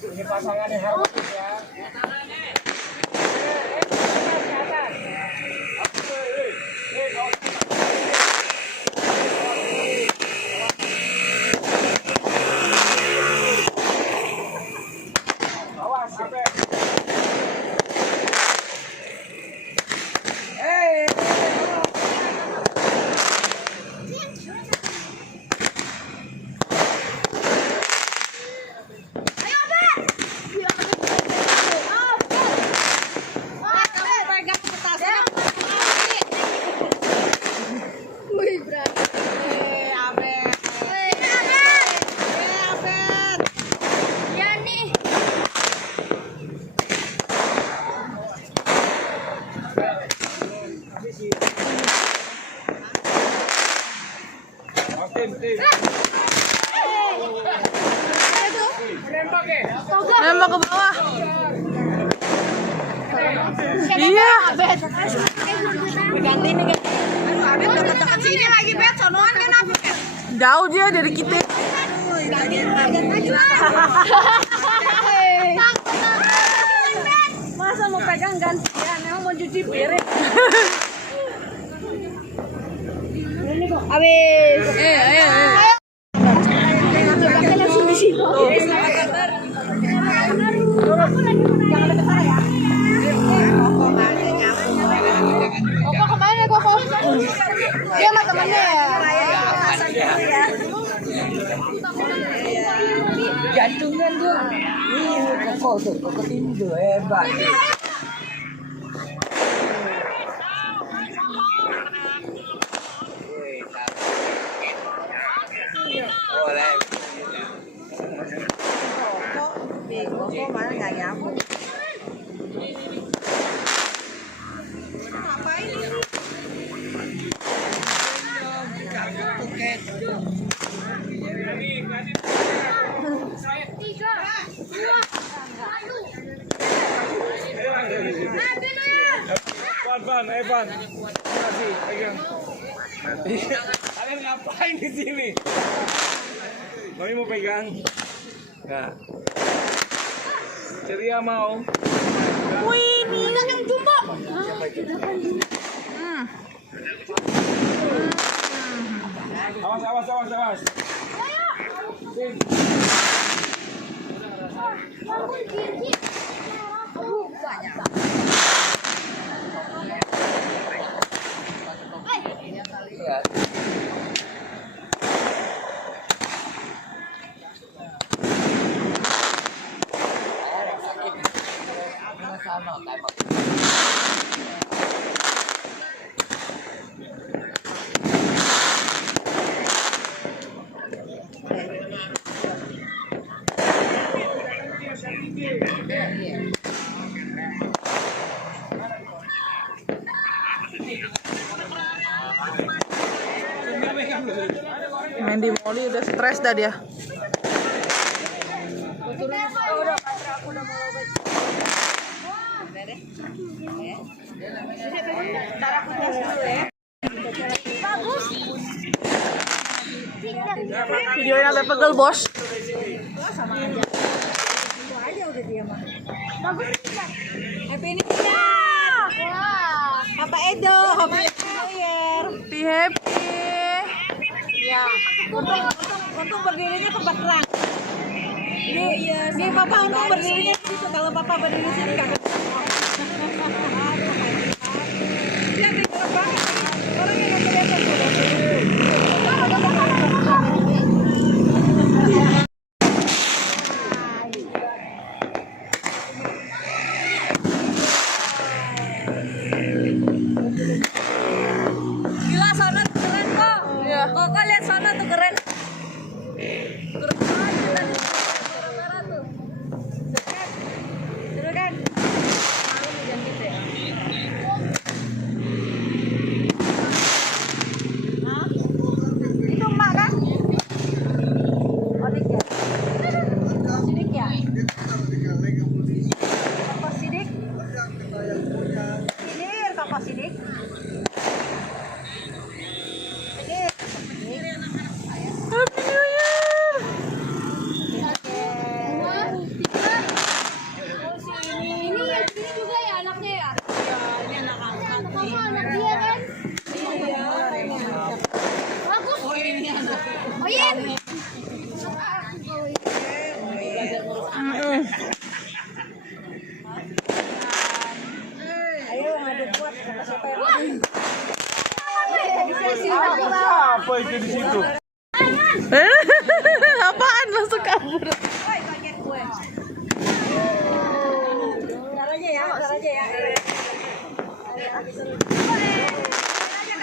Ini pasangannya harmonis ya. Awas sampai. Nembak ke bawah. Iya. Ganti nih, ganti. Abet dekat-dekat sini lagi, Bet. Sonoan kan apa, Bet? Jauh dia dari kita. Masa mau pegang gantian, emang mau cuci piring. Habis. Ayo. Langsung di situ. Koko kemana ya, Koko? Dia sama temennya ya? Jantungan tuh. Koko tuh, Koko tinju hebat. Boleh. Kok malah nggak nyambung. Evan, kasih pegang. Kalian ngapain di sini? Mami mau pegang? Nah, ceria mau. Wih, ini yang jumbo. Awas. Sini. Main di Moli udah stres dah dia. Videoin sampai pegel, Bos. Happy New Year. Papa Edo, Happy New Year. Happy. Ya, untung berdirinya tempat terang. Di Papa untung berdirinya di situ. Kalau Papa berdiri sini nggak ketemu. Lihat di gelap banget. Orang yang nggak kelihatan tuh. Gila, sana tuh keren kok. Iya. Kok lihat sana tuh keren. Keren banget tadi. Suara tuh. Seru kan? Malu hujan gitu ya. Hah? Itu emak kan? Odik ya? Sidik ya? Kakak sidik? Sidir kakak sidik? Sidik. Apa itu di situ? Apaan langsung kabur? Ntar aja ya, ntar aja ya.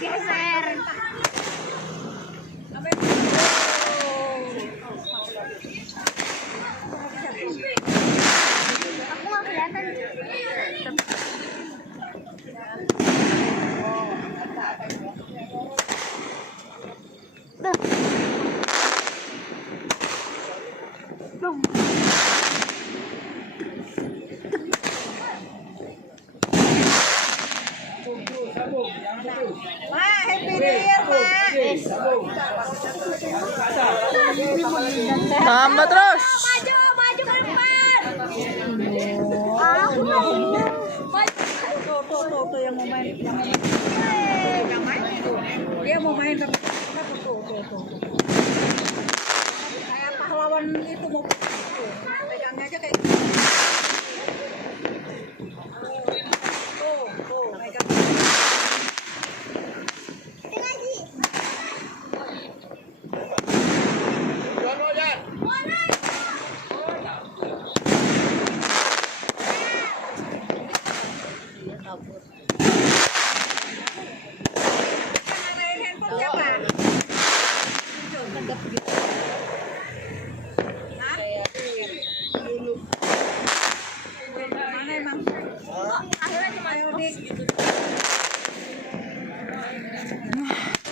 Geser. Aku nggak kelihatan. Ma, happy new year, Ma. Tambah terus. Maju, maju ke depan. Tuh, yang mau main, yang main tuh. Dia mau main tuh. Kayak pahlawan itu mau pegangnya aja kayak gitu. Tuh, megang.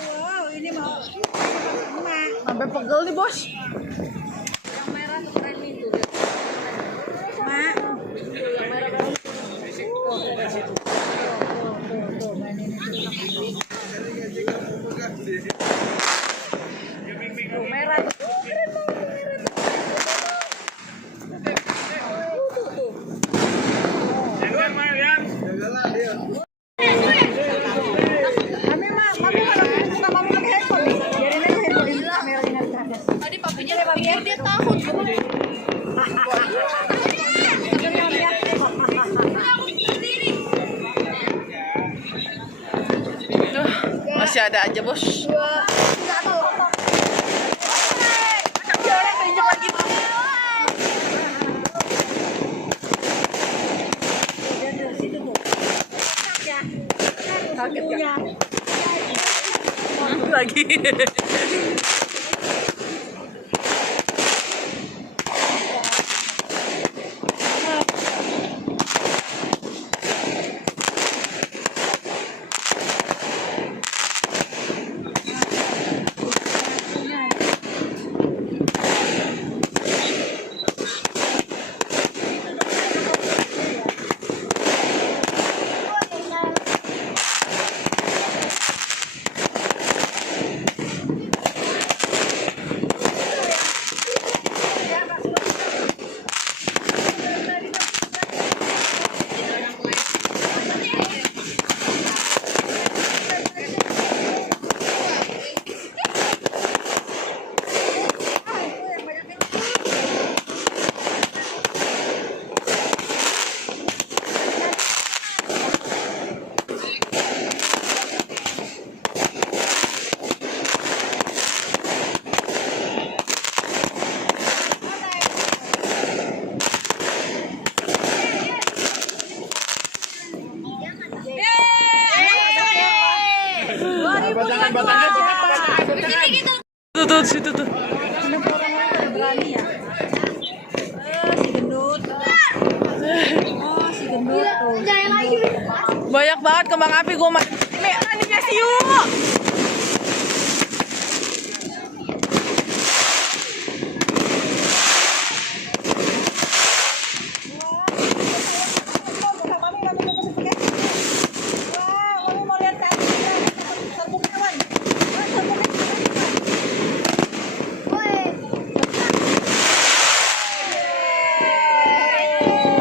Wow, ini mau Sampai pegel nih, Bos. yang merah tuh keren itu. Mak. Tuh, main ini tuh merah tuh. Tadi papinya dia takut. Masih ada aja, Bos. Kaget kan? Lagi. Tuh, situ tuh. Berani ya? Si gendut. Oh, si gendut tuh. Banyak banget kembang api gue main. Manisnya siu.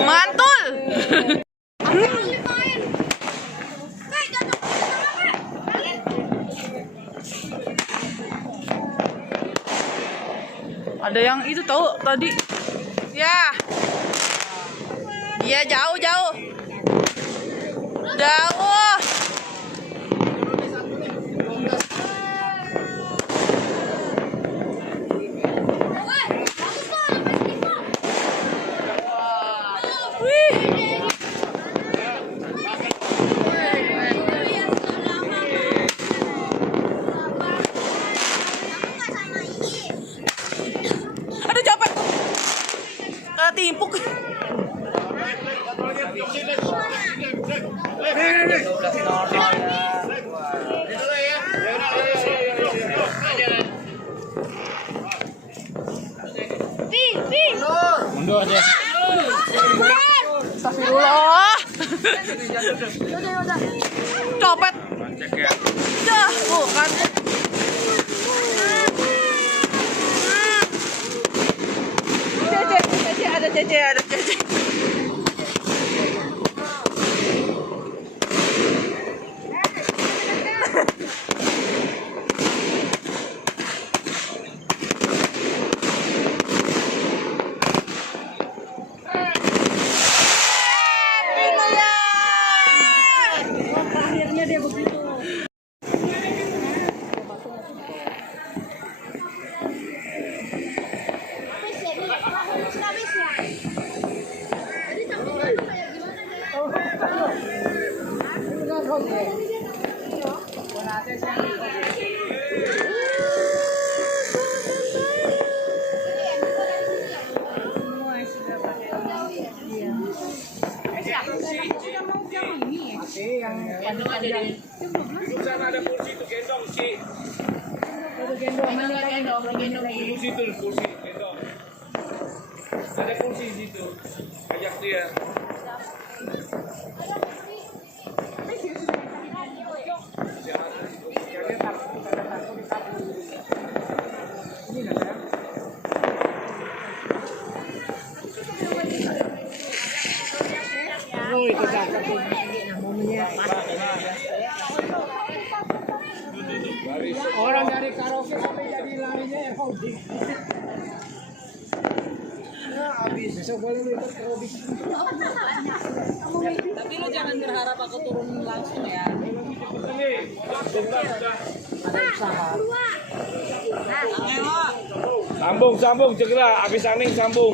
Mantul. Ada yang itu tahu tadi. Ya. Iya, jauh. Jauh. Astagfirullah. Copet. Dah, bukan. Cece, ada Cece. Akhirnya dia begitu. Ada kursi itu gendong sih. Kursi itu kursi gendong. Ada kursi di situ. Ajak dia. Oh itu cakep tuh. Namanya. Orang dari karaoke sampai jadi larinya ya hobi. Nah, habis besok boleh ikut aerobik. Tapi lu jangan berharap aku turun langsung ya. Ada usaha. Sambung segera. Habis angin sambung.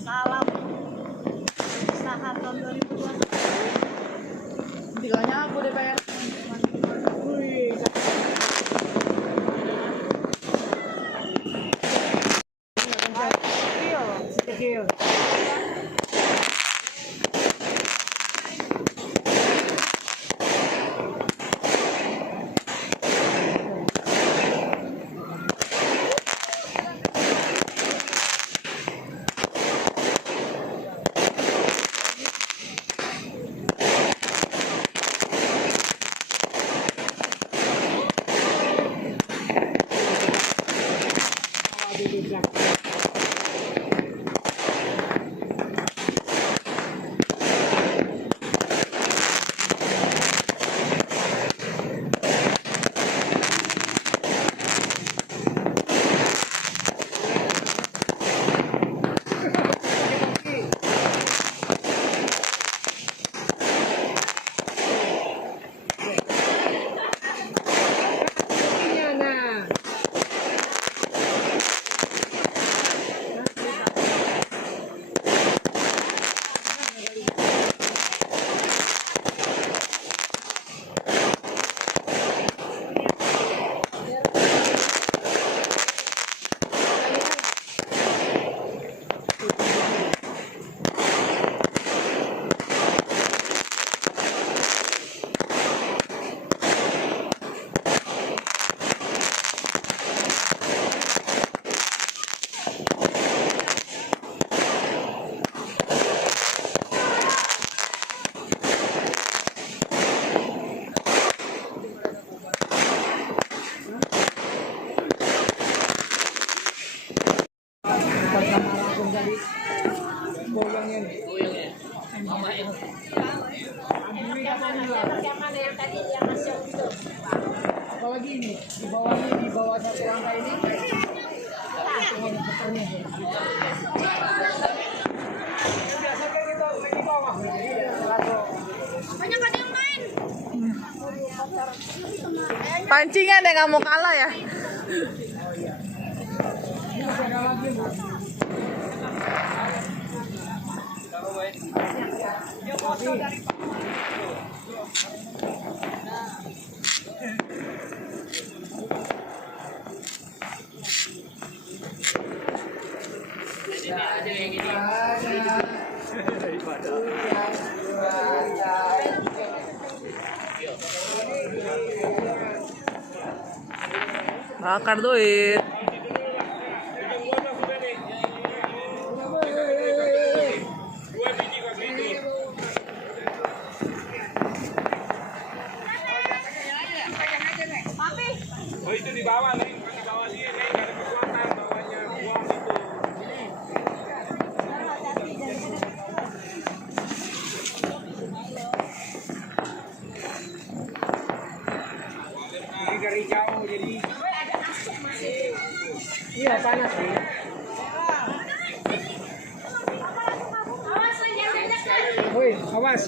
Salam usaha tahun 2020. Bilangnya aku DPR. Kecil. Apalagi ini di bawah satu rangka ini. Biasa kan kita di bawah. Banyak ada yang main. Pancingan ya, nggak mau kalah ya. Ini masih ada lagi, Bu. Bakar duit. Dua biji kaki itu. Oh itu di bawah nih, di bawah dia nih, nggak ada kekuatan bawahnya buang itu. Ini dari jauh jadi. Iya panas sih. Woi, awas.